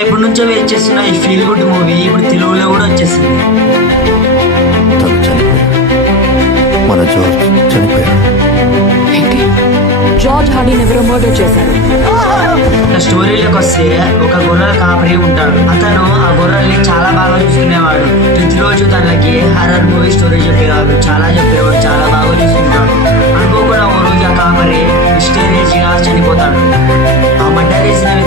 ఎప్పటి నుంచో వెయిట్ చేస్తున్న ఈ ఫీల్ గుడ్ మూవీ ఇప్పుడు తెలుగులో కూడా వచ్చేసింది. తను చనిపోయాడు. మన జార్జ్ చనిపోయాడు. ఏంటి? జార్జ్ హార్డీని ఎవరో మర్డర్ చేశారు. స్టోరీలోకి వస్తే ఒక గొర్రెల కాపరి ఉంటాడు. అతను ఆ గొర్రెల్ని చాలా బాగా చూసుకునేవాడు. ప్రతిరోజు తనకి హర్రర్ మూవీ స్టోరీ చెప్పేవాడు. చాలా బాగా చూసుకుంటాడు. అనుకోకుండా ఓ రోజు ఆ కాపరి మిస్టీరియస్ గా చనిపోతాడు. ఆ మర్డర్ చేసిన